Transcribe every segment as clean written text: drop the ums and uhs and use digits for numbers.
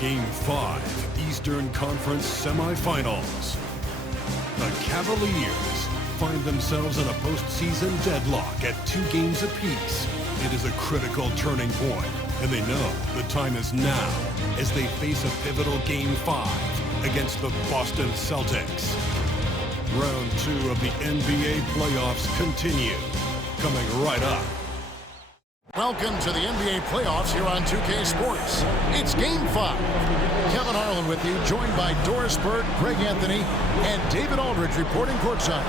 Game 5, Eastern Conference Semifinals. The Cavaliers find themselves in a postseason deadlock at 2 games apiece. It is a critical turning point, and they know the time is now as they face a pivotal Game 5 against the Boston Celtics. Round 2 of the NBA playoffs continue, coming right up. Welcome to the NBA playoffs here on 2K Sports. It's Game 5. Kevin Harlan with you, joined by Doris Burke, Greg Anthony, and David Aldridge reporting courtside.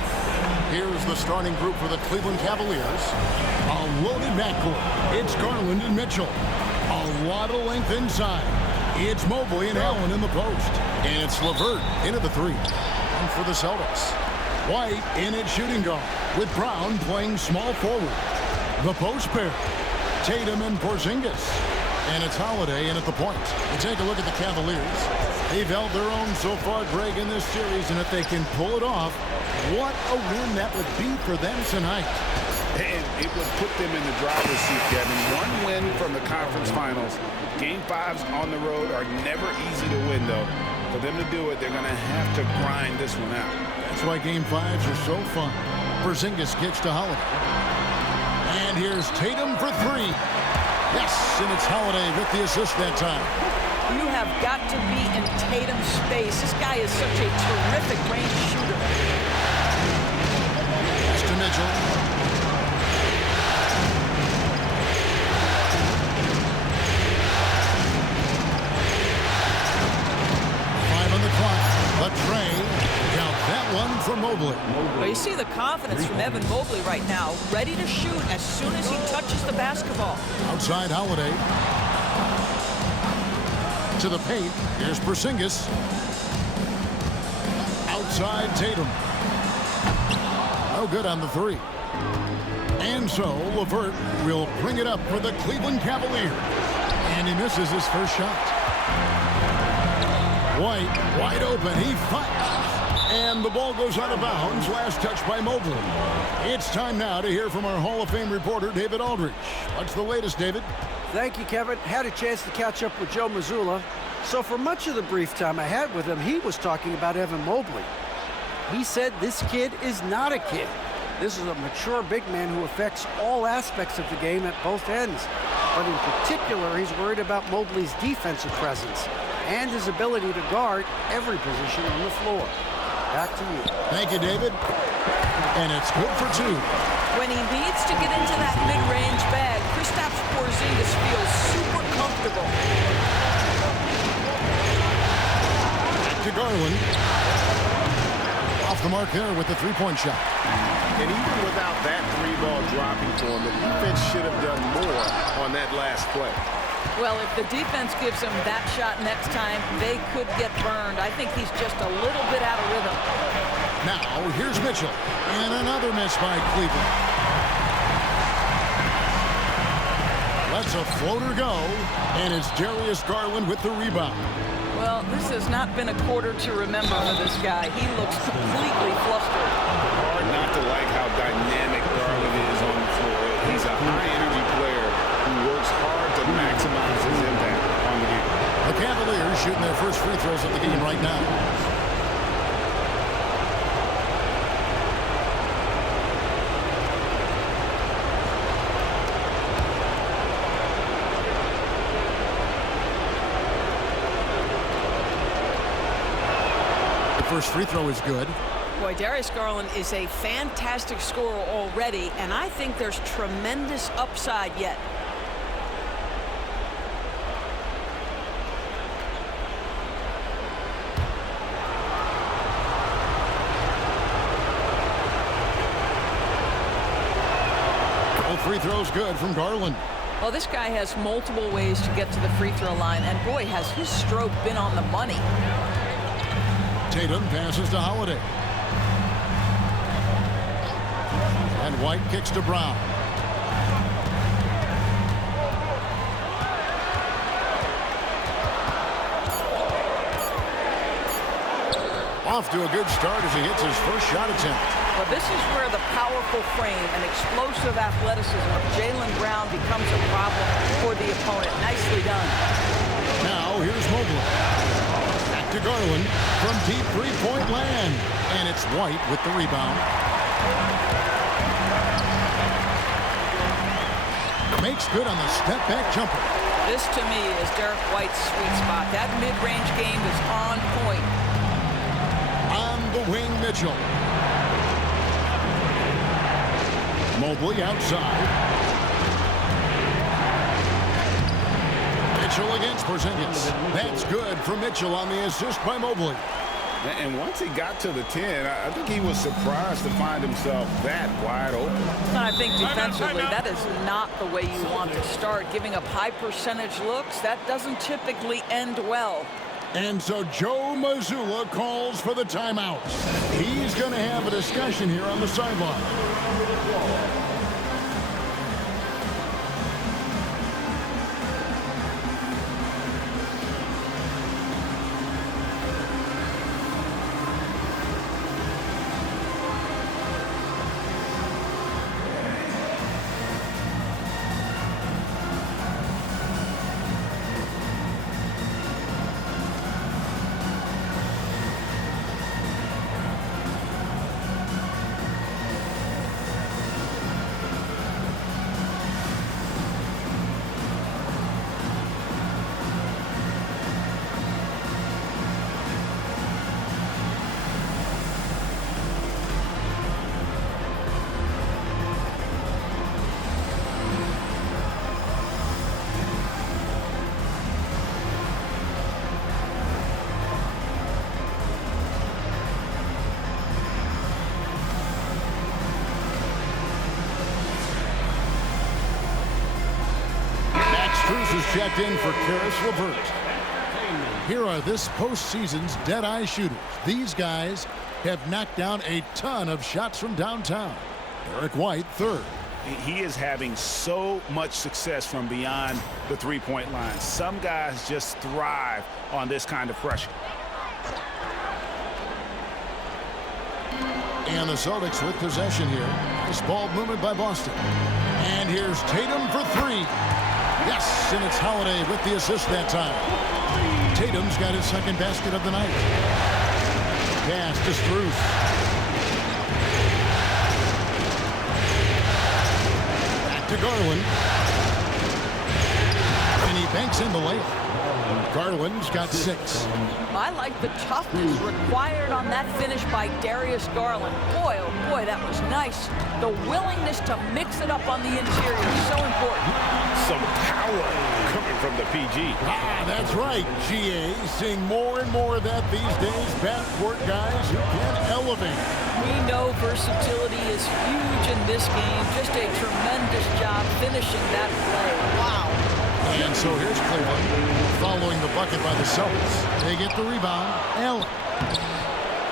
Here's the starting group for the Cleveland Cavaliers. A loaded backcourt. It's Garland and Mitchell. A lot of length inside. It's Mobley and Allen in the post. And it's LeVert into the 3. And for the Celtics, White in at shooting guard, with Brown playing small forward. The post pair, Tatum and Porzingis. And it's Holiday in at the point. We take a look at the Cavaliers. They've held their own so far, Greg, in this series, and if they can pull it off, what a win that would be for them tonight. And it would put them in the driver's seat, Kevin. One win from the conference finals. Game 5s on the road are never easy to win, though. For them to do it, they're going to have to grind this one out. That's why Game 5s are so fun. Porzingis kicks to Holiday. And here's Tatum for 3. Yes, and it's Holiday with the assist that time. You have got to be in Tatum's space. This guy is such a terrific range shooter. Pass to Mitchell. A tray. Count that one for Mobley. Well, you see the confidence from Evan Mobley right now, ready to shoot as soon as he touches the basketball. Outside Holiday. To the paint. Here's Porzingis. Outside Tatum. No good on the 3. And so LeVert will bring it up for the Cleveland Cavaliers. And he misses his first shot. White, wide open, he fires. And the ball goes out of bounds, last touch by Mobley. It's time now to hear from our Hall of Fame reporter, David Aldridge. What's the latest, David? Thank you, Kevin. Had a chance to catch up with Joe Mazzulla. So for much of the brief time I had with him, he was talking about Evan Mobley. He said this kid is not a kid. This is a mature big man who affects all aspects of the game at both ends. But in particular, he's worried about Mobley's defensive presence and his ability to guard every position on the floor. Back to you. Thank you, David. And it's good for 2. When he needs to get into that mid-range bag, Kristaps Porzingis feels super comfortable. Back to Garland. Off the mark there with the 3-point shot. And even without that 3-ball dropping for him, the defense should have done more on that last play. Well, if the defense gives him that shot next time, they could get burned. I think he's just a little bit out of rhythm. Now, here's Mitchell. And another miss by Cleveland. Lets a floater go. And it's Darius Garland with the rebound. Well, this has not been a quarter to remember for this guy. He looks completely flustered. Hard not to like how dynamic Garland is on the floor. He's a high-energy player who works hard to maximize his impact on the game. The Cavaliers shooting their first free throws of the game right now. The first free throw is good. Boy, Darius Garland is a fantastic scorer already, and I think there's tremendous upside yet. All free throws good from Garland. Well, this guy has multiple ways to get to the free throw line, and boy, has his stroke been on the money. Tatum passes to Holiday. And White kicks to Brown. Off to a good start as he hits his first shot attempt. Well, this is where the powerful frame and explosive athleticism of Jaylen Brown becomes a problem for the opponent. Nicely done. Now, here's Mobley. Back to Garland from deep three-point land. And it's White with the rebound. Makes good on the step-back jumper. This, to me, is Derek White's sweet spot. That mid-range game is on point. On the wing, Mitchell. Mobley outside. Mitchell against Porzingis. That's good for Mitchell on the assist by Mobley. And once he got to the 10, I think he was surprised to find himself that wide open. And I think defensively, that is not the way you want to start. Giving up high percentage looks, that doesn't typically end well. And so Joe Mazzulla calls for the timeout. He's going to have a discussion here on the sideline. Is checked in for Karis LeVert. Here are this postseason's dead-eye shooters. These guys have knocked down a ton of shots from downtown. Derek White, third. He is having so much success from beyond the three-point line. Some guys just thrive on this kind of pressure. And the Celtics with possession here. Nice ball movement by Boston. And here's Tatum for three. Yes, and it's Holiday with the assist that time. Tatum's got his second basket of the night. Pass to Strus. Back to Garland. And he banks in the layup. Garland's got 6. I like the toughness required on that finish by Darius Garland. Boy, oh boy, that was nice. The willingness to mix it up on the interior is so important. Some power coming from the PG. That's right, GA. Seeing more and more of that these days. Backcourt guys who can elevate. We know versatility is huge in this game. Just a tremendous job finishing that play. Wow. And so here's Cleveland following the bucket by the Celtics. They get the rebound. Allen.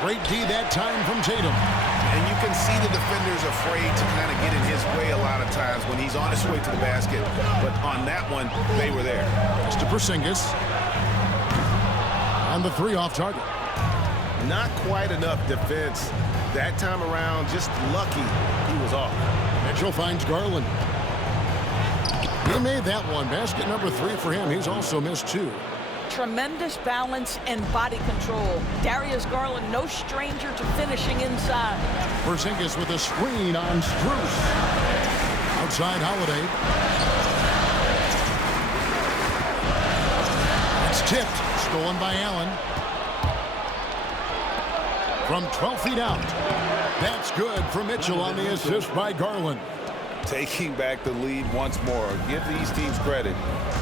Great D that time from Tatum. And you can see the defenders afraid to kind of get in his way a lot of times when he's on his way to the basket. But on that one, they were there. Pass to Porzingis. On the 3 off target. Not quite enough defense that time around. Just lucky he was off. Mitchell finds Garland. He made that one. Basket number 3 for him. He's also missed 2. Tremendous balance and body control. Darius Garland, no stranger to finishing inside. Porzingis with a screen on Strus. Outside Holiday. It's tipped. Stolen by Allen. From 12 feet out. That's good for Mitchell on the assist by Garland. Taking back the lead once more. Give these teams credit.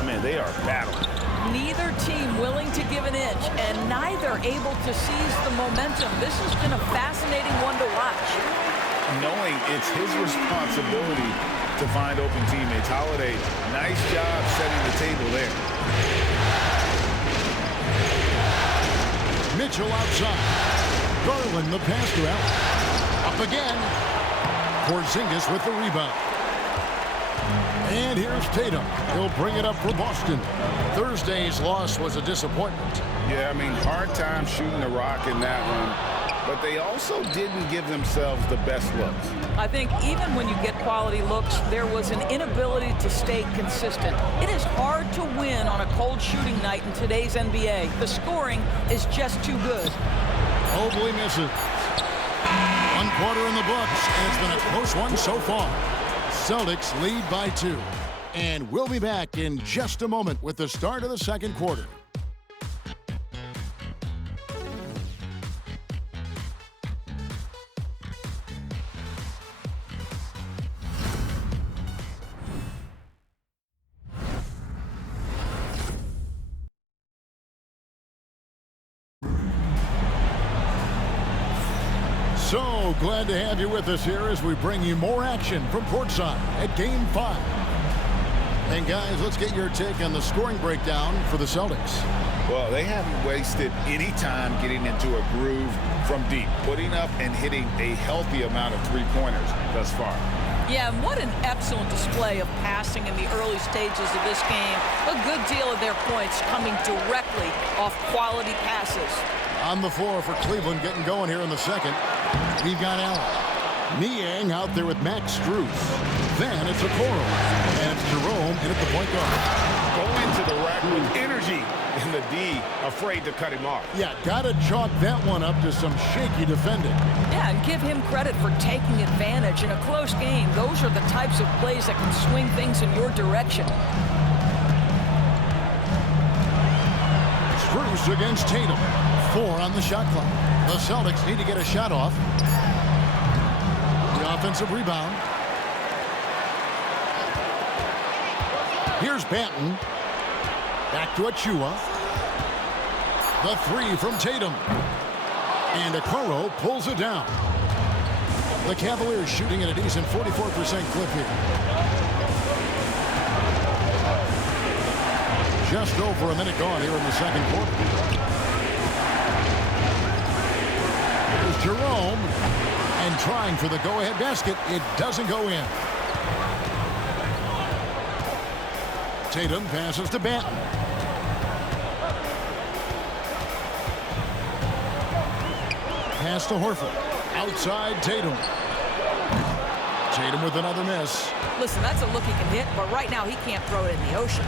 Man, they are battling. Neither team willing to give an inch, and neither able to seize the momentum. This has been a fascinating one to watch. Knowing it's his responsibility to find open teammates. Holiday, nice job setting the table there. Mitchell outside. Garland the pass to Allen. Up again. Porzingis with the rebound. And here's Tatum. He'll bring it up for Boston. Thursday's loss was a disappointment. Yeah, I mean, hard time shooting the rock in that one. But they also didn't give themselves the best looks. I think even when you get quality looks, there was an inability to stay consistent. It is hard to win on a cold shooting night in today's NBA. The scoring is just too good. Mobley misses. 1 quarter in the books, and it's been a close one so far. Celtics lead by 2. And we'll be back in just a moment with the start of the second quarter. So glad to have you with us here as we bring you more action from courtside at Game 5. And guys, let's get your take on the scoring breakdown for the Celtics. Well, they haven't wasted any time getting into a groove from deep, putting up and hitting a healthy amount of three-pointers thus far. Yeah, and what an excellent display of passing in the early stages of this game. A good deal of their points coming directly off quality passes. On the floor for Cleveland, getting going here in the second. We've got Allen. Niang out there with Max Strus. Then it's Okoro. And it's Jerome in at the point guard. Go into the rack with energy. And the D afraid to cut him off. Yeah, got to chalk that one up to some shaky defending. Yeah, and give him credit for taking advantage in a close game. Those are the types of plays that can swing things in your direction. Strus against Tatum. 4 on the shot clock. The Celtics need to get a shot off. The offensive rebound. Here's Banton. Back to Achua. The 3 from Tatum. And Okoro pulls it down. The Cavaliers shooting at a decent 44% clip here. Just over a minute gone here in the second quarter. Here's Jerome. And trying for the go-ahead basket. It doesn't go in. Tatum passes to Banton. Pass to Horford. Outside Tatum. Tatum with another miss. Listen, that's a look he can hit, but right now he can't throw it in the ocean.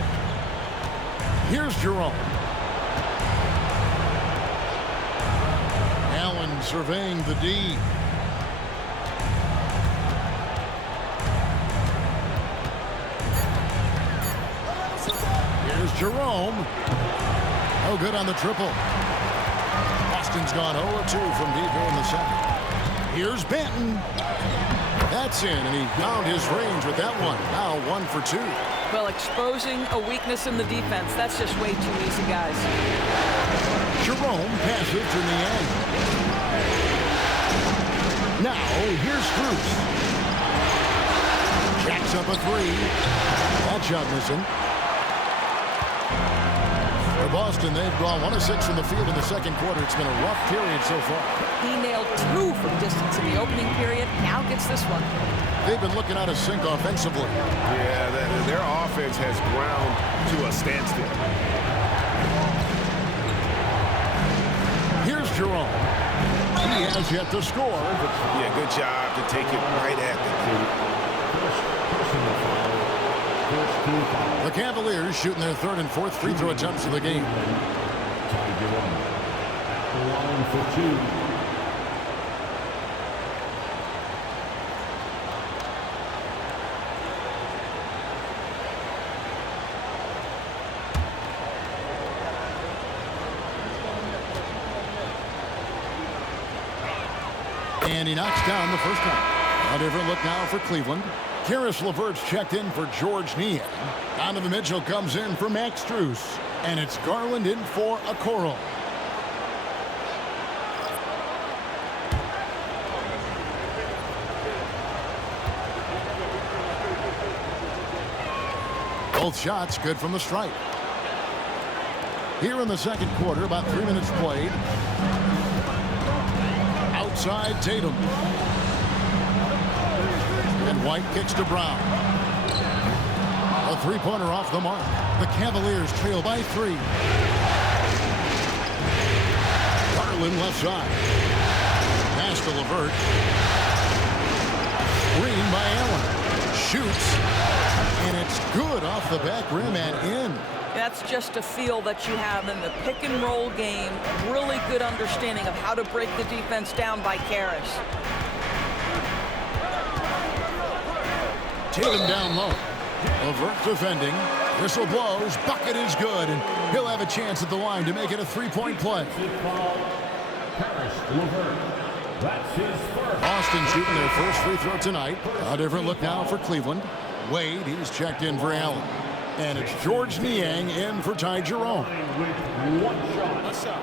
Here's Jerome. Allen surveying the D. Here's Jerome. Oh, good on the triple. Boston's gone 0-2 from deep here in the second. Here's Banton. That's in, and he found his range with that one. Now 1 for 2. Well, exposing a weakness in the defense, that's just way too easy, guys. Jerome passes to Niang. Now, here's Strus. Jacks up a 3. That shot missing. For Boston, they've gone 1 of 6 from the field in the second quarter. It's been a rough period so far. He nailed 2 from distance in the opening period. Now gets this one. They've been looking out of sync offensively. Yeah, their offense has ground to a standstill. Here's Jerome. He has yet to score. Yeah, good job to take it right at the Cavaliers shooting their 3rd and 4th free throw attempts of the game. Line for 2. And he knocks down the first one. A different look now for Cleveland. Karis LeVert's checked in for George Niang. Donovan Mitchell comes in for Max Strus. And it's Garland in for Okoro. Both shots good from the stripe. Here in the second quarter, about 3 minutes played. Outside Tatum. And White kicks to Brown. three-pointer off the mark. The Cavaliers trail by 3. Garland left side. Pass to LeVert. Screen by Allen. Shoots. And it's good off the back rim and in. That's just a feel that you have in the pick-and-roll game. Really good understanding of how to break the defense down by Caris. Tatum down low. LeVert defending. Whistle blows. Bucket is good. And he'll have a chance at the line to make it a three-point play. Caris LeVert. That's his first. Boston shooting their first free throw tonight. A different look now for Cleveland. Wade, he's checked in for Allen. And it's Georges Niang in for Ty Jerome. With one shot. What's up?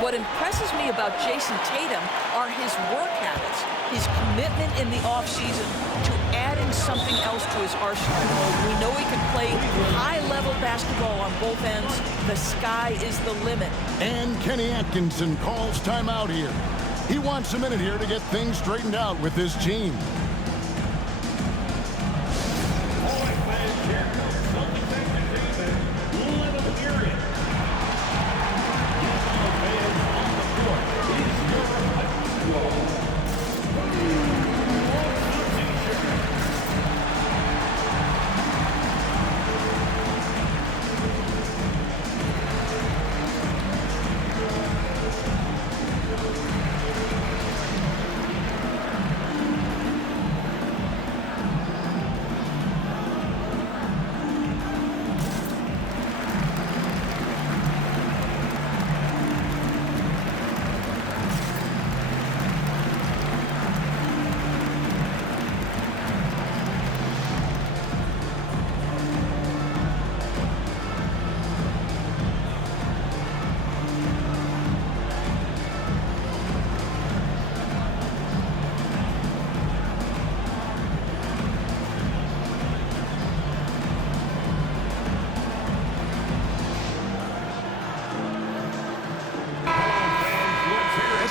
What impresses me about Jason Tatum are his work habits, his commitment in the offseason to adding something else to his arsenal. We know he can play high-level basketball on both ends. The sky is the limit. And Kenny Atkinson calls timeout here. He wants a minute here to get things straightened out with his team. All right, fans, here comes Celtics entertainment. Let them hear it.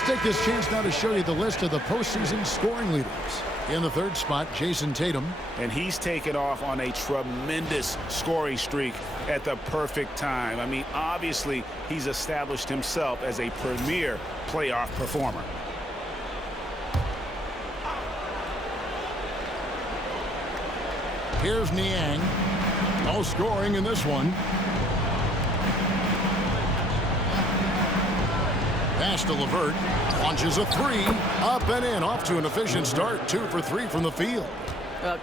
Take this chance now to show you the list of the postseason scoring leaders. In the third spot, Jason Tatum. And he's taken off on a tremendous scoring streak at the perfect time. I mean, obviously, he's established himself as a premier playoff performer. Here's Niang. No scoring in this one. Pass to LeVert. Launches a three. Up and in. Off to an efficient start. 2 for 3 from the field.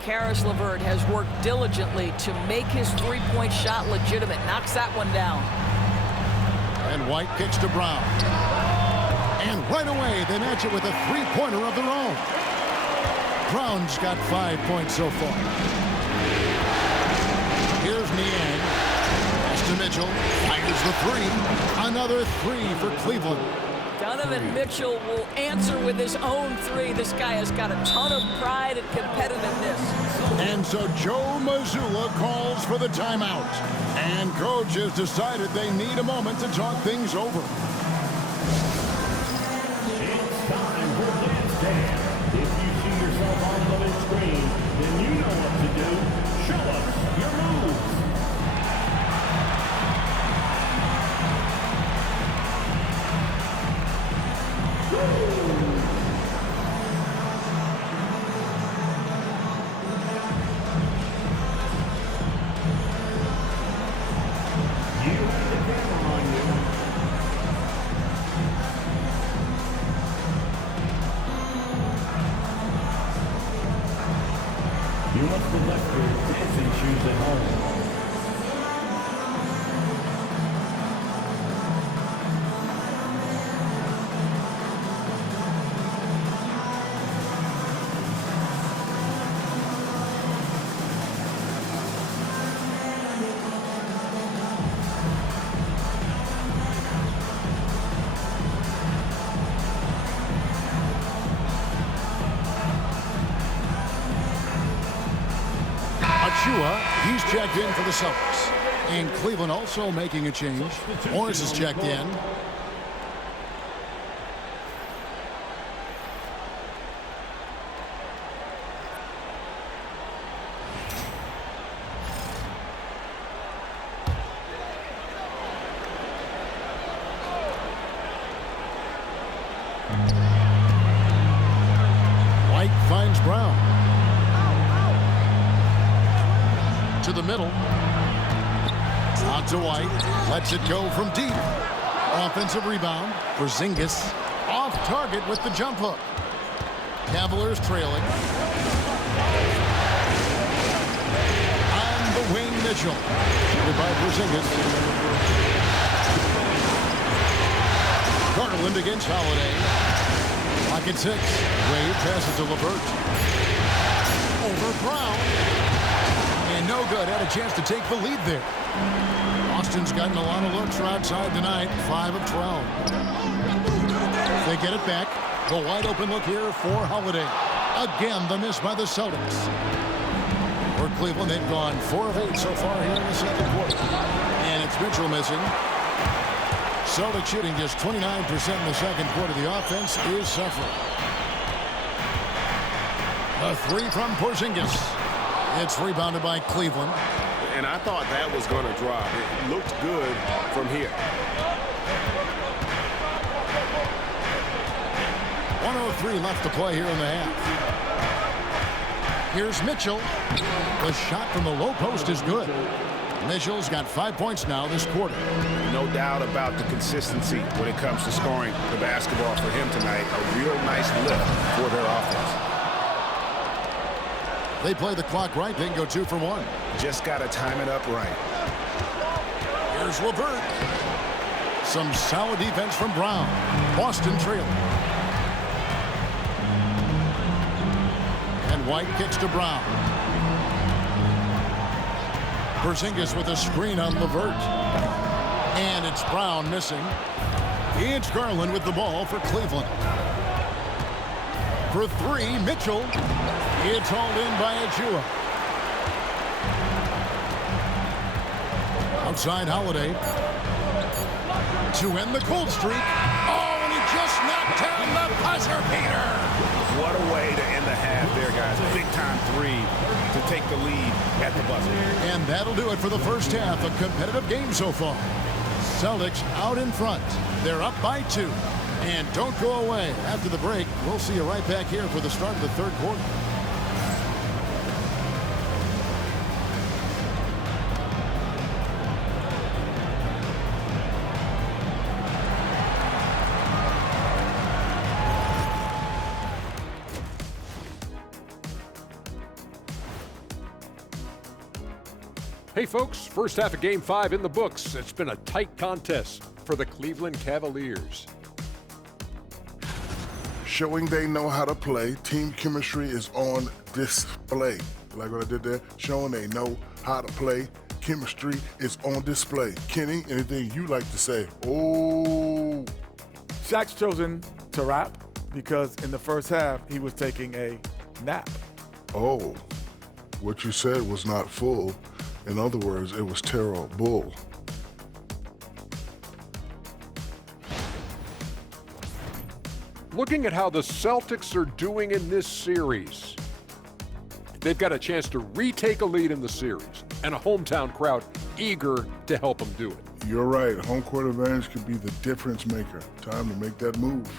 Caris LeVert has worked diligently to make his three-point shot legitimate. Knocks that one down. And White kicks to Brown. And right away, they match it with a three-pointer of their own. Brown's got 5 points so far. Here's Niang. Pass to Mitchell. Fires the three. Another 3 for Cleveland. Donovan Mitchell will answer with his own three. This guy has got a ton of pride and competitiveness. And so Joe Mazzulla calls for the timeout. And coach has decided they need a moment to talk things over. It's time for Dance Dance. If you see yourself on the big screen, then you know what to do. Show us your moves. You must have left your dancing shoes at home. checked in for the Celtics. And Cleveland also making a change. Morris is checked in. White finds Brown. To the middle. Out to White. Lets it go from deep. Offensive rebound. Porzingis off target with the jump hook. Cavaliers trailing. On the wing, Mitchell. Shooted by Porzingis. Garland against Holiday. Pocket 6. Wade passes to LeVert. Over Brown. And no good. Had a chance to take the lead there. Austin's gotten a lot of looks from outside tonight. 5 of 12. They get it back. The wide open look here for Holiday. Again, the miss by the Celtics. For Cleveland, they've gone 4 of 8 so far here in the second quarter. And it's Mitchell missing. Celtics shooting just 29% in the second quarter. The offense is suffering. A 3 from Porzingis. It's rebounded by Cleveland. And I thought that was going to drop. It looked good from here. 1:03 left to play here in the half. Here's Mitchell. The shot from the low post is good. Mitchell's got 5 points now this quarter. No doubt about the consistency when it comes to scoring the basketball for him tonight. A real nice lift for their offense. They play the clock right. They can go 2 for 1. Just got to time it up right. Here's LeVert. Some solid defense from Brown. Boston trailing. And White kicks to Brown. Porzingis with a screen on LeVert. And it's Brown missing. It's Garland with the ball for Cleveland. For 3, Mitchell. It's hauled in by Achua. Outside Holiday. To end the cold streak. Oh, and he just knocked down the buzzer beater. What a way to end the half there, guys. Big time 3 to take the lead at the buzzer. And that'll do it for the first half. A competitive game so far. Celtics out in front. They're up by 2. And don't go away. After the break, we'll see you right back here for the start of the third quarter. Hey folks, first half of Game 5 in the books. It's been a tight contest for the Cleveland Cavaliers. Showing they know how to play. Team chemistry is on display. Like what I did there, showing they know how to play. Chemistry is on display. Kenny, anything you like to say? Oh. Shaq's chosen to rap because in the first half, he was taking a nap. Oh. What you said was not full. In other words, it was terrible. Looking at how the Celtics are doing in this series, they've got a chance to retake a lead in the series and a hometown crowd eager to help them do it. You're right. Home court advantage could be the difference maker. Time to make that move.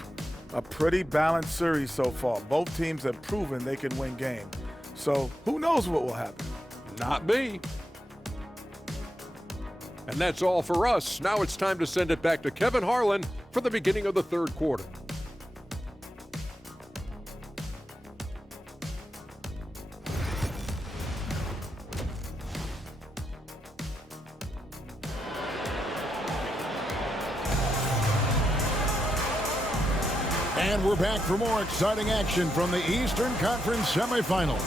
A pretty balanced series so far. Both teams have proven they can win games. So who knows what will happen? Not me. And that's all for us. Now it's time to send it back to Kevin Harlan for the beginning of the third quarter. And we're back for more exciting action from the Eastern Conference semifinal.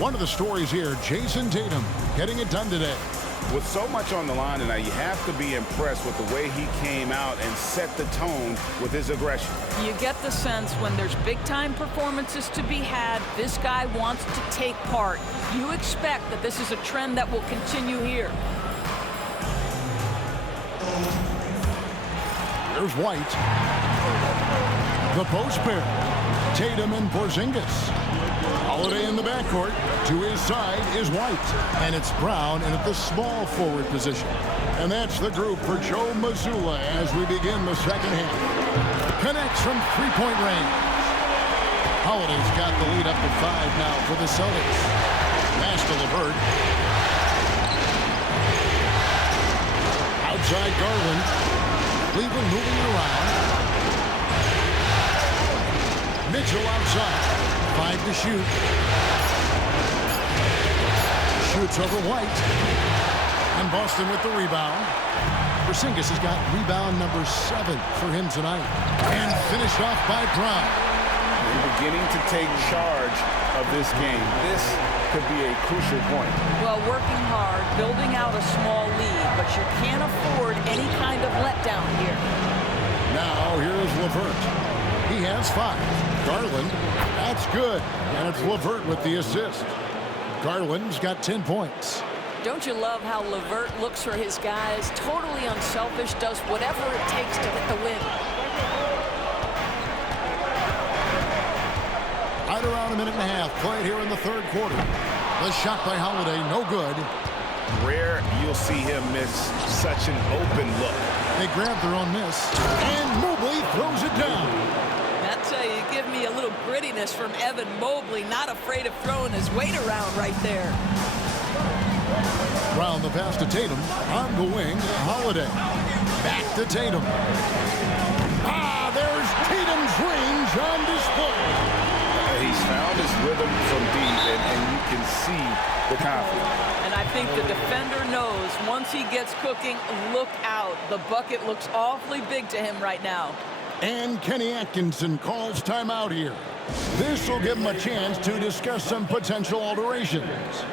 One of the stories here, Jason Tatum getting it done today. With so much on the line tonight, you have to be impressed with the way he came out and set the tone with his aggression. You get the sense when there's big-time performances to be had, this guy wants to take part. You expect that this is a trend that will continue here. Here's White. The post pair. Tatum and Porzingis. Holiday in the backcourt. To his side is White. And it's Brown in at the small forward position. And that's the group for Joe Mazzulla as we begin the second half. Connects from three-point range. Holiday's got the lead up to 5 now for the Celtics. Pass to LeVert. Outside Garland. Cleveland moving it around. Mitchell outside. 5 to shoot. Shoots over White. And Boston with the rebound. Porzingis has got rebound number 7 for him tonight. And finished off by Brown. They're beginning to take charge of this game. This could be a crucial point. Well, working hard, building out a small lead, but you can't afford any kind of letdown here. Now here's LeVert. He has 5. Garland, that's good. And it's LeVert with the assist. Garland's got 10 points. Don't you love how LeVert looks for his guys? Totally unselfish, does whatever it takes to get the win. Right around a minute and a half played here in the third quarter. The shot by Holiday, no good. Rare you'll see him miss such an open look. They grab their own miss. And Mobley throws it down. I tell you, give me a little grittiness from Evan Mobley, not afraid of throwing his weight around right there. Round the pass to Tatum. On the wing, Holiday. Back to Tatum. There's Tatum's range on display. He's found his rhythm from deep, and you can see the confidence. And I think the defender knows once he gets cooking, look out. The bucket looks awfully big to him right now. And Kenny Atkinson calls timeout here. This will give him a chance to discuss some potential alterations.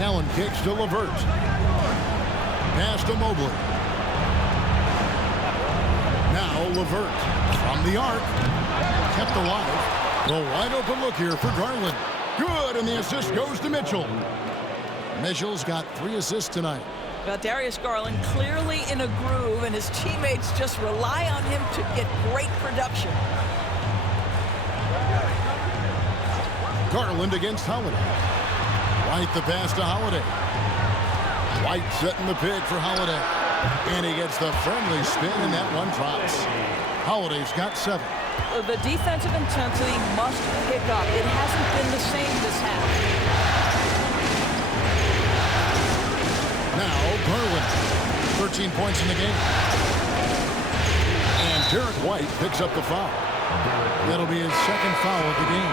Allen kicks to LeVert. Pass to Mobley. Now LeVert from the arc. Kept alive. A wide open look here for Garland. Good, and the assist goes to Mitchell. Mitchell's got 3 assists tonight. But Darius Garland clearly in a groove, and his teammates just rely on him to get great production. Garland against Holiday. White the pass to Holiday. White setting the pick for Holiday. And he gets the friendly spin, and that one drops. Holiday's got 7. The defensive intensity must pick up. It hasn't been the same this half. Now Garland, 13 points in the game. And Derek White picks up the foul. That'll be his second foul of the game.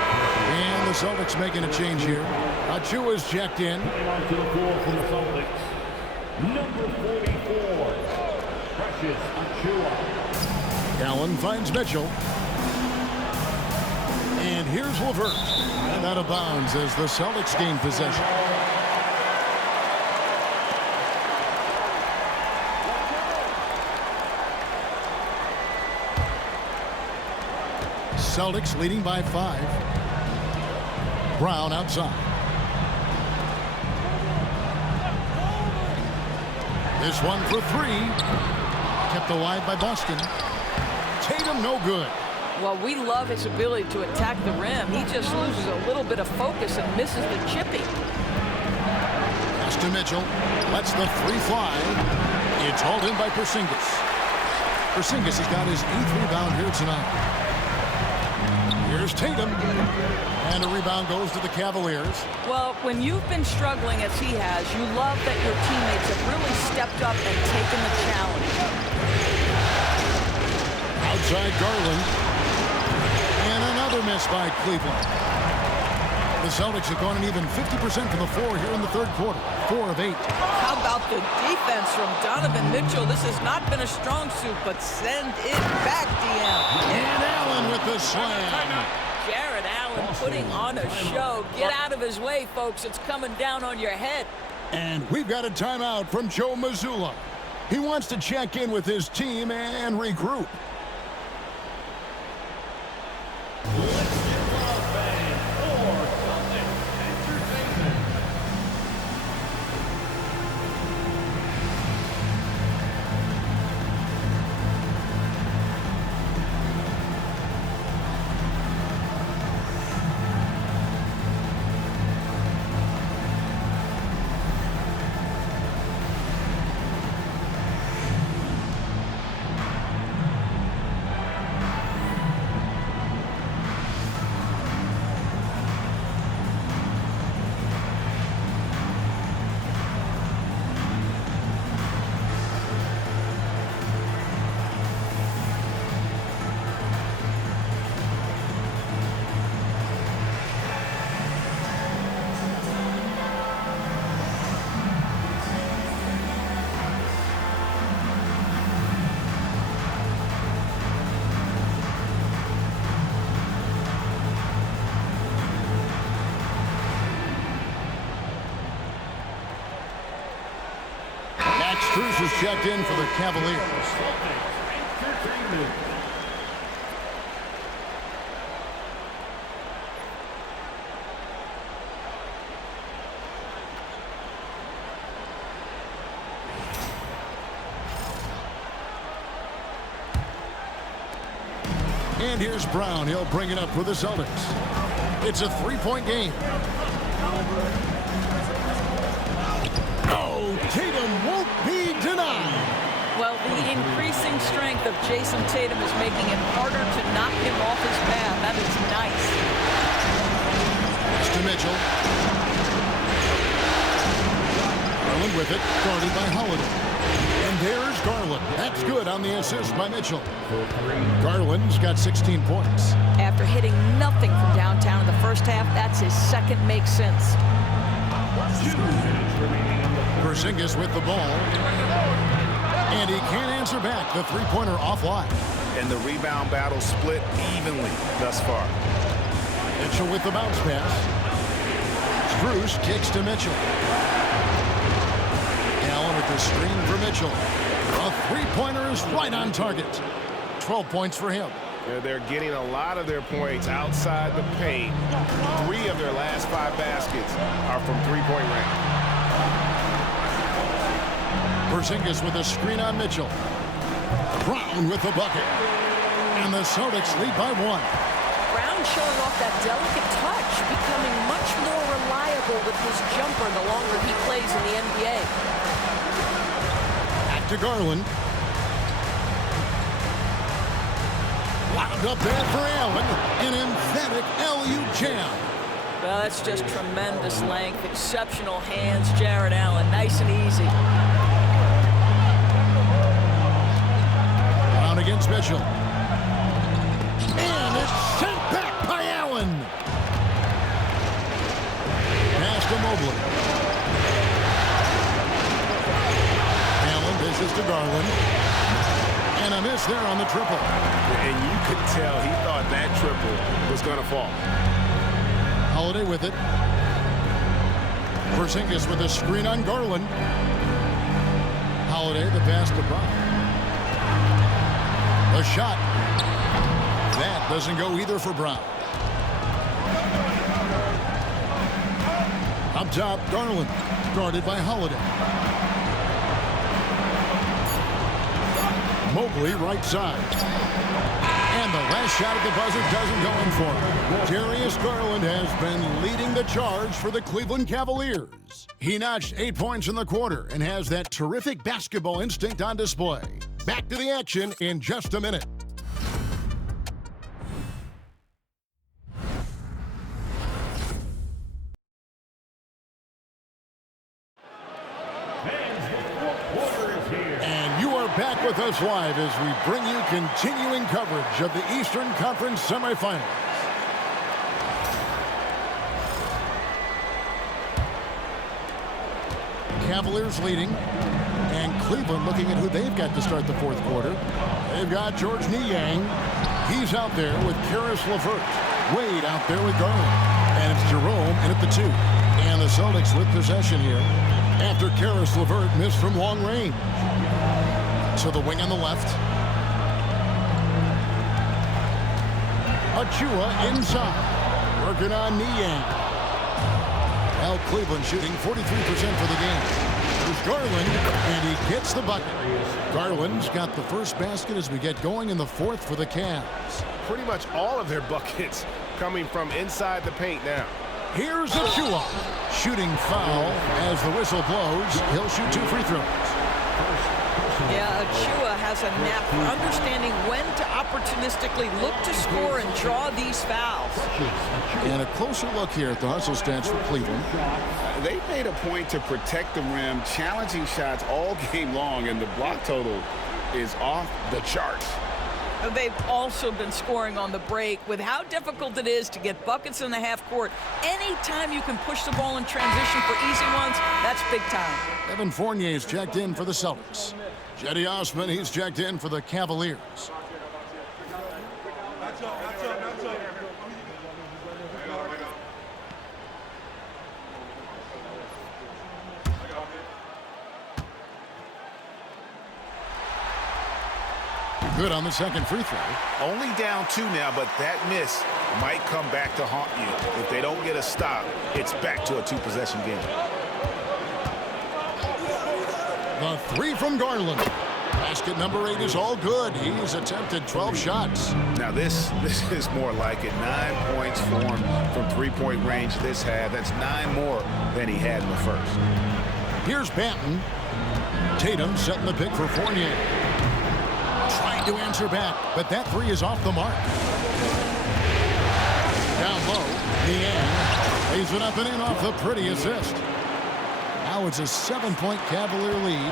And the Celtics making a change here. Achua's checked in. To the floor for the Celtics. number 44, Precious Achiuwa. Allen finds Mitchell. And here's LeVert. And out of bounds as the Celtics gain possession. Celtics leading by 5. Brown outside. This one for 3. Kept alive by Boston. Tatum no good. Well, we love his ability to attack the rim. He just loses a little bit of focus and misses the chippy. Pass to Mitchell. Lets the 3 fly. It's hauled in by Porzingis. Porzingis has got his 8th rebound here tonight. Here's Tatum. And a rebound goes to the Cavaliers. Well, when you've been struggling as he has, you love that your teammates have really stepped up and taken the challenge. Outside Garland. And another miss by Cleveland. The Celtics have gone an even 50% from the floor here in the third quarter. 4 of 8. How about the defense from Donovan Mitchell? This has not been a strong suit, but send it back, DM. And Allen with the slam. Jarrett Allen putting on a show. Get out of his way, folks. It's coming down on your head. And we've got a timeout from Joe Mazzulla. He wants to check in with his team and regroup. Strus is checked in for the Cavaliers. And here's Brown. He'll bring it up for the Celtics. It's a 3-point game. Tatum won't be denied. Well, the increasing strength of Jason Tatum is making it harder to knock him off his path. That is nice. Pass to Mitchell. Garland with it, guarded by Holiday. And there's Garland. That's good on the assist by Mitchell. Garland's got 16 points. After hitting nothing from downtown in the first half, that's his second make since. Porzingis with the ball. And he can't answer back. The three-pointer offline. And the rebound battle split evenly thus far. Mitchell with the bounce pass. Strus kicks to Mitchell. Allen with the screen for Mitchell. A three-pointer is right on target. 12 points for him. They're getting a lot of their points outside the paint. 3 of their last 5 baskets are from three-point range. Porzingis with a screen on Mitchell. Brown with the bucket. And the Celtics lead by 1. Brown showing off that delicate touch, becoming much more reliable with his jumper the longer he plays in the NBA. Back to Garland. Wound up there for Allen. An emphatic LU jam. Well, that's just tremendous length, exceptional hands, Jarrett Allen. Nice and easy. Brown against Mitchell. And it's sent back by Allen. Pass to Mobley. to Garland. And a miss there on the triple. And you could tell he thought that triple was going to fall. Holiday with it. Porzingis with a screen on Garland. Holiday, the pass to Brown. The shot. That doesn't go either for Brown. Up top, Garland. Guarded by Holiday. Mobley right side. And the last shot at the buzzer doesn't go in for him. Darius Garland has been leading the charge for the Cleveland Cavaliers. He notched 8 points in the quarter and has that terrific basketball instinct on display. Back to the action in just a minute. Back with us live as we bring you continuing coverage of the Eastern Conference semifinals. Cavaliers leading, and Cleveland looking at who they've got to start the fourth quarter. They've got Georges Niang. He's out there with Caris LeVert. Wade out there with Garland. And it's Jerome in at the 2. And the Celtics with possession here after Caris LeVert missed from long range. To the wing on the left. Achua inside. Working on Niang. Well, Cleveland shooting 43% for the game. There's Garland, and he gets the bucket. Garland's got the first basket as we get going in the fourth for the Cavs. Pretty much all of their buckets coming from inside the paint now. Here's Achua. Shooting foul as the whistle blows. He'll shoot 2 free throws. Yeah, Achua has a knack for understanding when to opportunistically look to score and draw these fouls. And a closer look here at the hustle stats for Cleveland. They made a point to protect the rim, challenging shots all game long, and the block total is off the charts. They've also been scoring on the break. With how difficult it is to get buckets in the half court, anytime you can push the ball in transition for easy ones, that's big time. Evan Fournier's checked in for the Celtics. Cedi Osman, he's checked in for the Cavaliers. Good on the second free throw. Only down 2 now, but that miss might come back to haunt you. If they don't get a stop, it's back to a 2-possession game. The 3 from Garland. Basket number 8 is all good. He's attempted 12 shots. Now this is more like it. 9 points for him from 3-point range this half. That's 9 more than he had in the first. Here's Banton. Tatum setting the pick for Fournier. Trying to answer back, but that 3 is off the mark. Down low, Niang lays it up and in off the pretty assist. Now it's a 7-point Cavalier lead.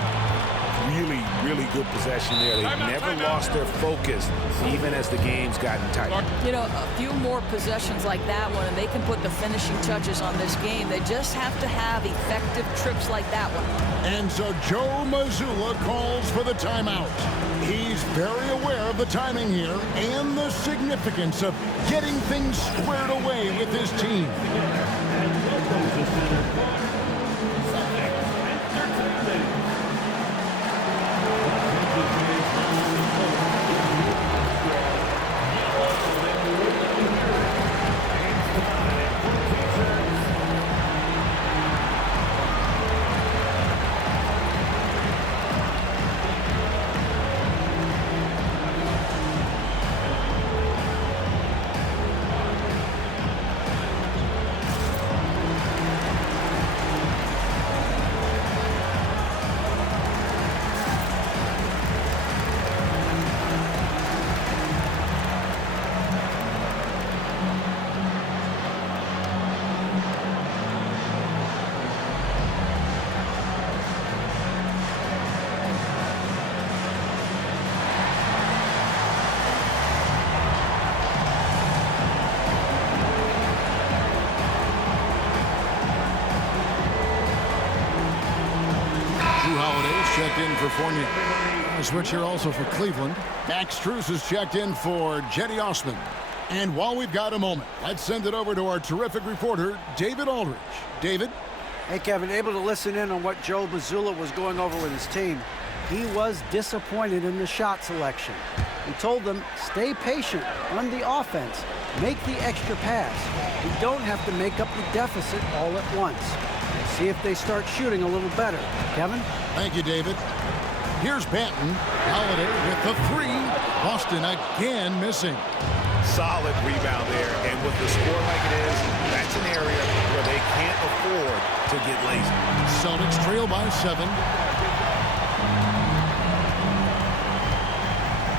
Really, really good possession there. They've never lost their focus, even as the game's gotten tighter. You know, a few more possessions like that one, and they can put the finishing touches on this game. They just have to have effective trips like that one. And so Joe Mazzulla calls for the timeout. He's very aware of the timing here and the significance of getting things squared away with his team. checked in for Fournier. A switch here also for Cleveland. Max Strus is checked in for Cedi Osman. And while we've got a moment, let's send it over to our terrific reporter, David Aldridge. David? Hey, Kevin, able to listen in on what Joe Mazzulla was going over with his team. He was disappointed in the shot selection. He told them, stay patient, run the offense, make the extra pass. You don't have to make up the deficit all at once. See if they start shooting a little better. Kevin? Thank you, David. Here's Banton. Holiday with the three. Boston again missing. Solid rebound there, and with the score like it is, that's an area where they can't afford to get lazy. Celtics trail by 7.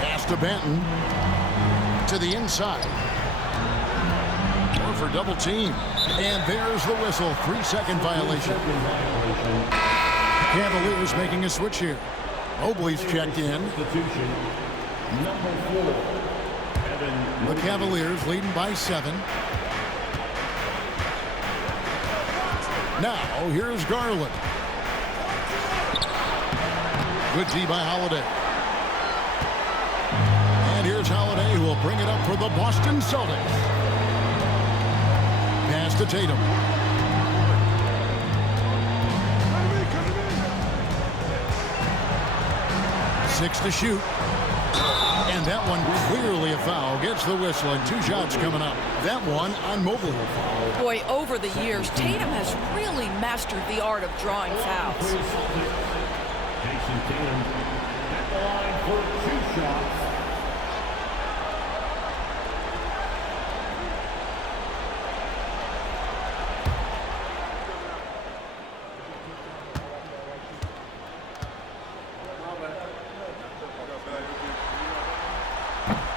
Pass to Banton. To the inside. For double team. And there's the whistle. 3-second violation. Cavaliers making a switch here. Mobley's checked in. The Cavaliers leading by 7. Now, here's Garland. Good D by Holiday. And here's Holiday, who will bring it up for the Boston Celtics. Pass to Tatum. Six to shoot. And that one clearly a foul. Gets the whistle, and 2 shots coming up. That one on Mobley. Boy, over the years, Tatum has really mastered the art of drawing fouls. Jason Tatum at the line for 2 shots.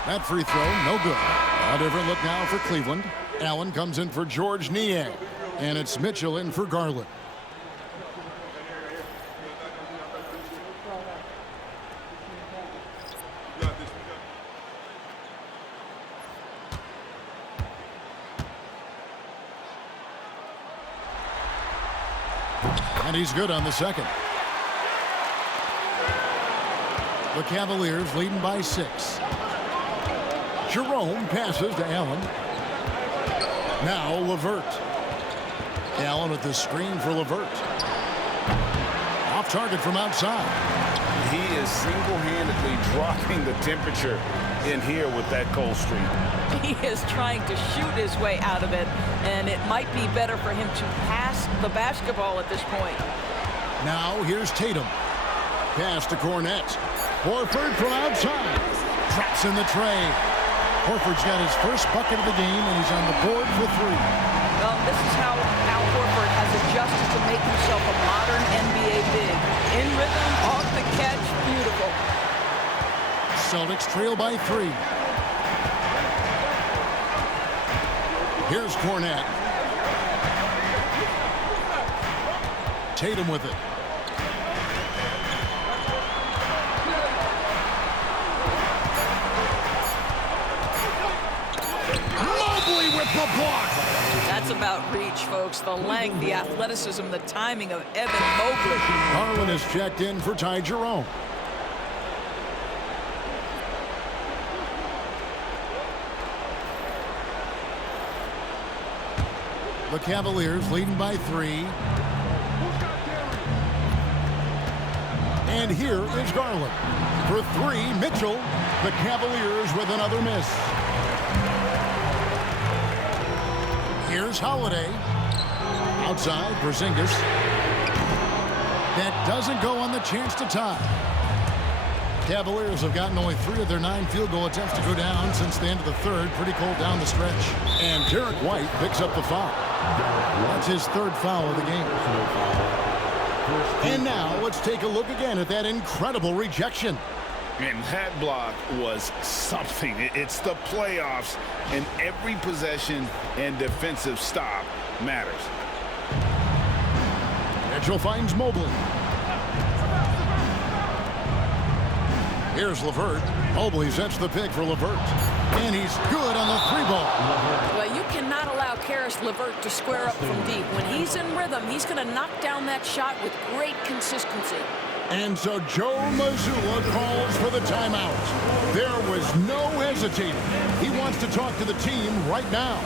That free throw, no good. A different look now for Cleveland. Allen comes in for George Niang. And it's Mitchell in for Garland. And he's good on the second. The Cavaliers leading by 6. Jerome passes to Allen. Now LeVert. Allen with the screen for LeVert. Off target from outside. He is single-handedly dropping the temperature in here with that cold streak. He is trying to shoot his way out of it, and it might be better for him to pass the basketball at this point. Now here's Tatum. Pass to Cornette. Horford from outside. Traps in the tray. Horford's got his first bucket of the game, and he's on the board for 3. Well, this is how Al Horford has adjusted to make himself a modern NBA big. In rhythm, off the catch, beautiful. Celtics trail by 3. Here's Cornette. Tatum with it. With the block. That's about reach, folks. The length, the athleticism, the timing of Evan Mobley. Garland is checked in for Ty Jerome. The Cavaliers leading by 3. And here is Garland. For 3, Mitchell. The Cavaliers with another miss. Here's Holiday. Outside, Porzingis. That doesn't go on the chance to tie. Cavaliers have gotten only 3 of their 9 field goal attempts to go down since the end of the third. Pretty cold down the stretch. And Derek White picks up the foul. That's his 3rd foul of the game. And now let's take a look again at that incredible rejection. And that block was something. It's the playoffs, and every possession and defensive stop matters. Mitchell finds Mobley. Here's LeVert. Mobley sets the pick for LeVert. And he's good on the 3-ball. Well, you cannot allow Caris LeVert to square up from deep. When he's in rhythm, he's going to knock down that shot with great consistency. And so Joe Mazzulla calls for the timeout. There was no hesitating. He wants to talk to the team right now.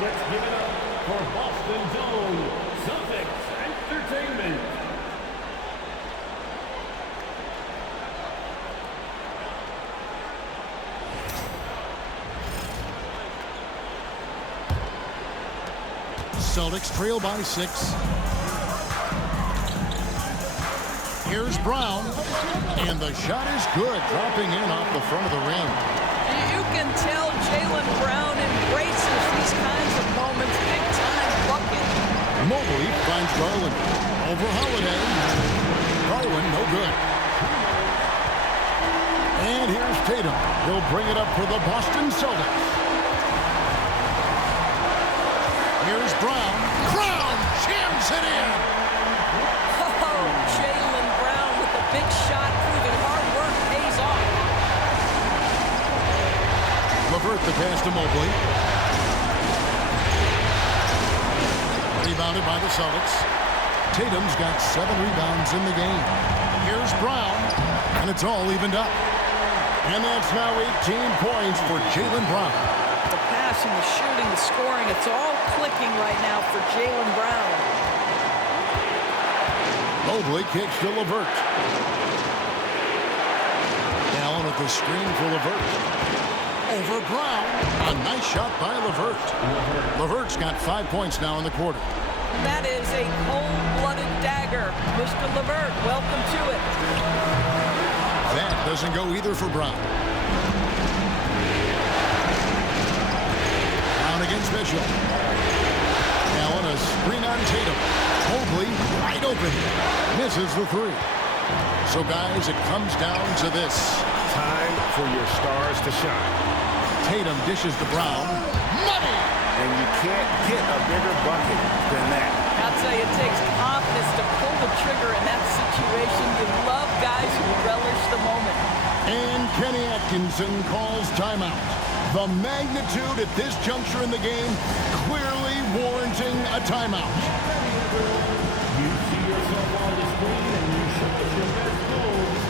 Let's give it up for Boston Zone, Celtics Entertainment. Celtics trail by 6. Here's Brown, and the shot is good, dropping in off the front of the rim. You can tell Jaylen Brown embraces these kinds of moments, big-time bucket. Mobley finds Garland. Over Holiday. Garland, no good. And here's Tatum. He'll bring it up for the Boston Celtics. Here's Brown. Brown jams it in. Oh, Jaylen Brown with a big shot, proving hard work pays off. LeVert the pass to Mobley. Rebounded by the Celtics. Tatum's got 7 rebounds in the game. Here's Brown, and it's all evened up. And that's now 18 points for Jaylen Brown. The passing, the shooting, the scoring, it's all clicking right now for Jaylen Brown. Mobley kicks to LeVert. Allen at the screen for LeVert. Over Brown. A nice shot by LeVert. LeVert's got 5 points now in the quarter. That is a cold-blooded dagger. Mr. LeVert, welcome to it. That doesn't go either for Brown. Brown against Mitchell. Allen a screen on Tatum. Mobley wide open. Misses the 3. So guys, it comes down to this. Time for your stars to shine. Tatum dishes to Brown. Money! And you can't get a bigger bucket than that. I'll tell you, it takes confidence to pull the trigger in that situation. You love guys who relish the moment. And Kenny Atkinson calls timeout. The magnitude at this juncture in the game clearly warranting a timeout. You see yourself on the screen and you show us your best moves.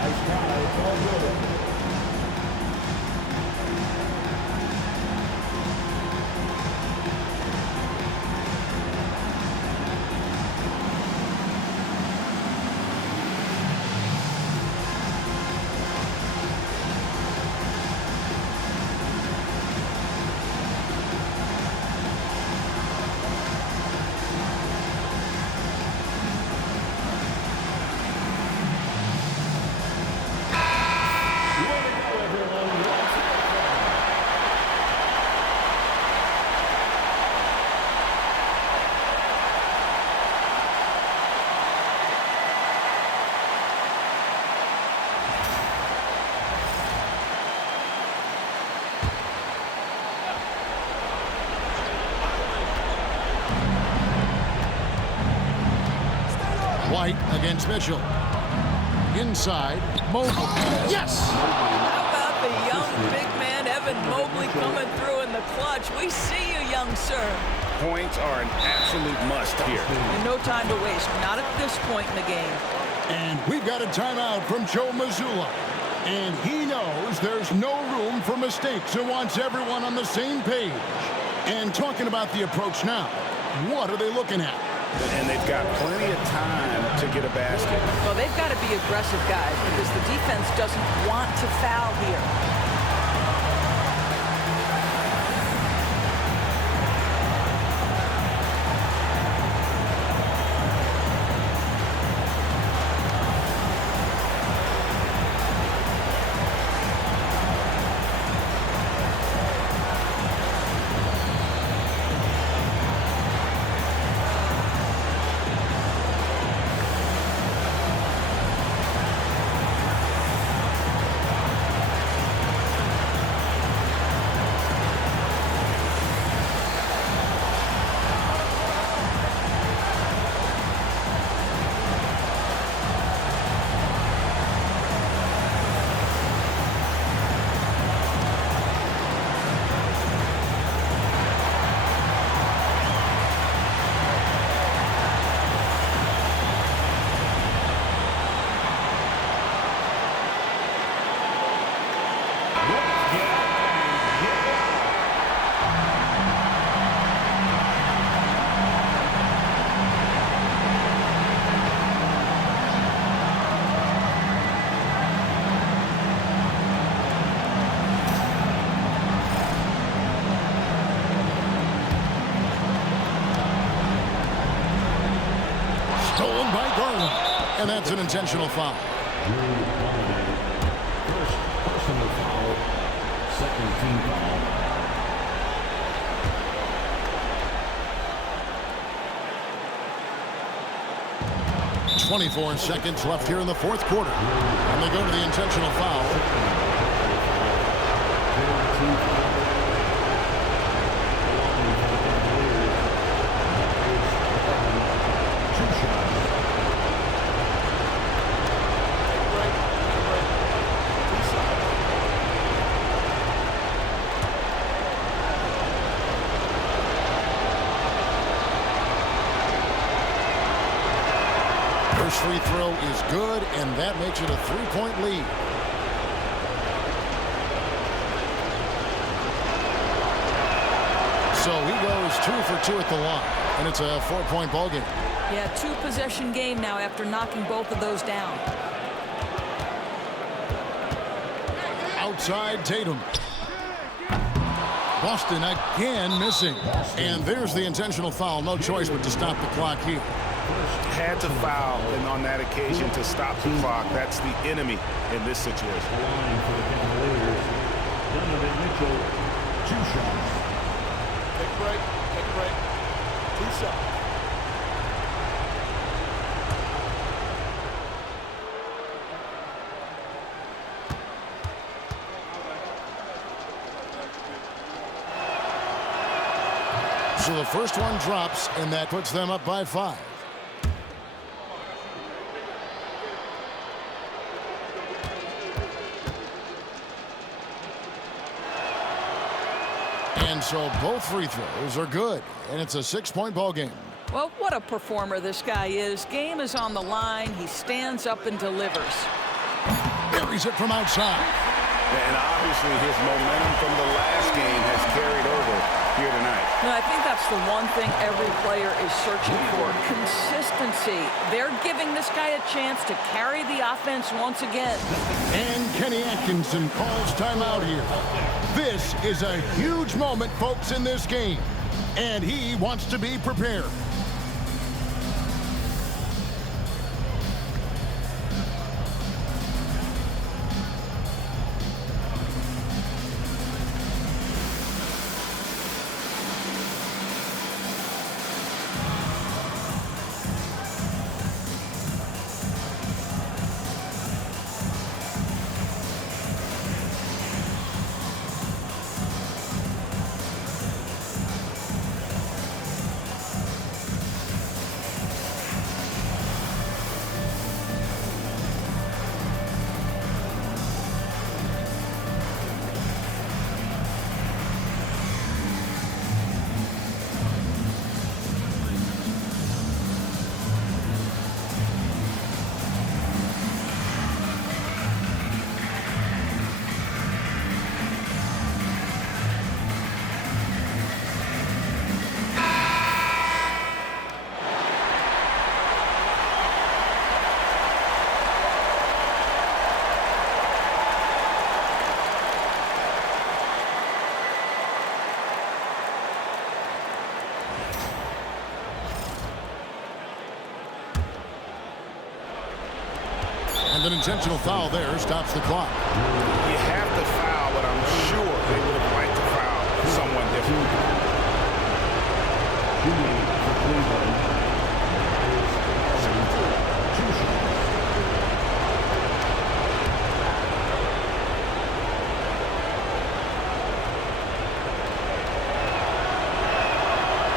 Let's go! White against Mitchell. Inside, Mobley. Yes! How about the young big man, Evan Mobley, coming through in the clutch? We see you, young sir. Points are an absolute must here. And no time to waste, not at this point in the game. And we've got a timeout from Joe Mazzulla. And he knows there's no room for mistakes and wants everyone on the same page. And talking about the approach now, what are they looking at? And they've got plenty of time to get a basket. Well, they've got to be aggressive, guys, because the defense doesn't want to foul here. Stolen by Garland. And that's an intentional foul. First personal foul, second team foul. .24 seconds left here in the fourth quarter. And they go to the intentional foul. First free throw is good, and that makes it a three-point lead. So he goes 2 for 2 at the line, and it's a 4-point ball game. Yeah, two-possession game now after knocking both of those down. Outside Tatum. Boston again missing. And there's the intentional foul. No choice but to stop the clock here. Had to foul, and on that occasion to stop the clock. That's the enemy in this situation. Line for the Cavaliers, Donovan Mitchell, 2 shots. Take a break. Take a break. 2 shots. So the first one drops, and that puts them up by 5. And so both free throws are good, and it's a 6-point ball game. Well, what a performer this guy is. Game is on the line. He stands up and delivers. Buries it from outside. And obviously his momentum from the last game has carried over here tonight. No, I think that's the one thing every player is searching for. Consistency. They're giving this guy a chance to carry the offense once again. And Kenny Atkinson calls timeout here. This is a huge moment, folks, in this game. And he wants to be prepared. And an intentional foul there stops the clock. You have to foul, but I'm sure they would have liked to foul someone different.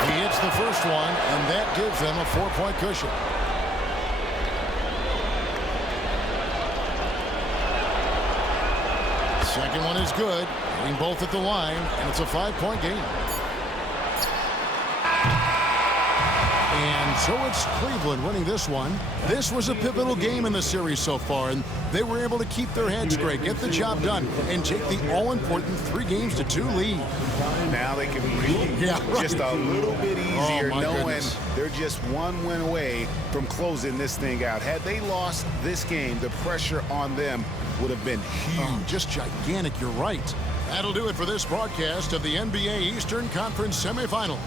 He hits the first one, and that gives them a 4-point cushion. Second one is good. Hitting both at the line, and it's a 5-point game. And so it's Cleveland winning this one. This was a pivotal game in the series so far, and they were able to keep their heads straight, get the job done, and take the all-important 3-2 lead. Now they can breathe just a little bit easier, knowing they're just one win away from closing this thing out. Had they lost this game, the pressure on them would have been huge. Just gigantic, you're right. That'll do it for this broadcast of the NBA Eastern Conference semifinals.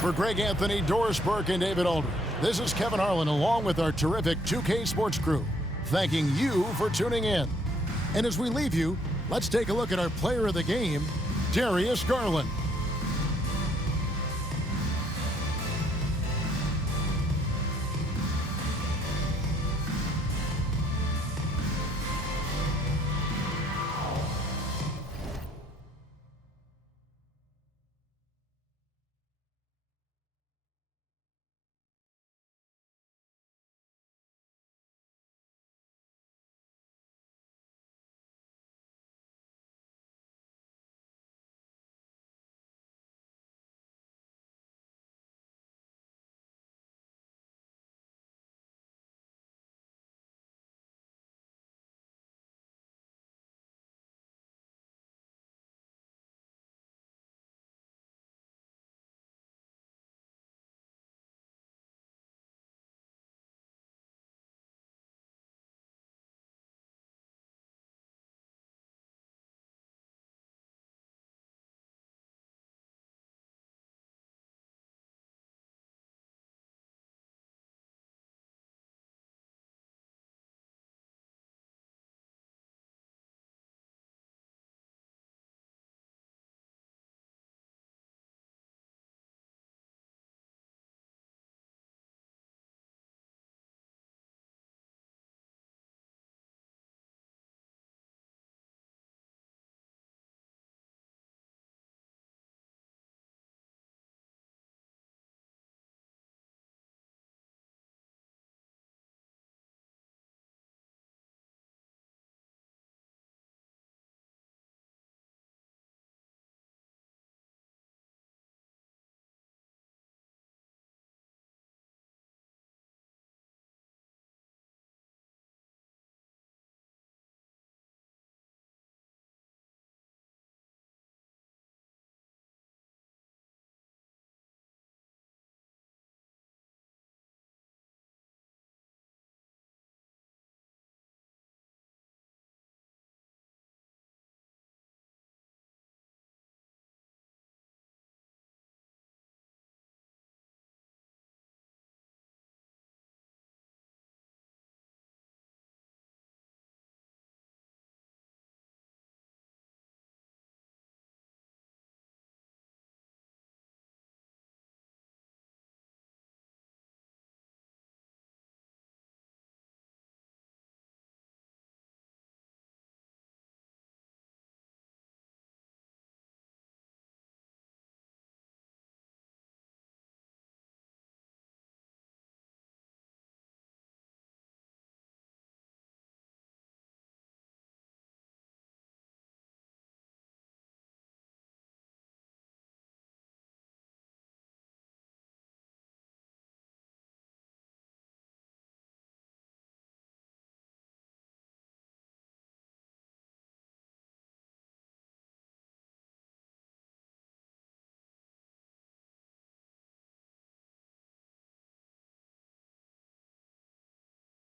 For Greg Anthony, Doris Burke, and David Aldridge, this is Kevin Harlan along with our terrific 2K Sports crew, thanking you for tuning in. And as we leave you, let's take a look at our player of the game, Darius Garland.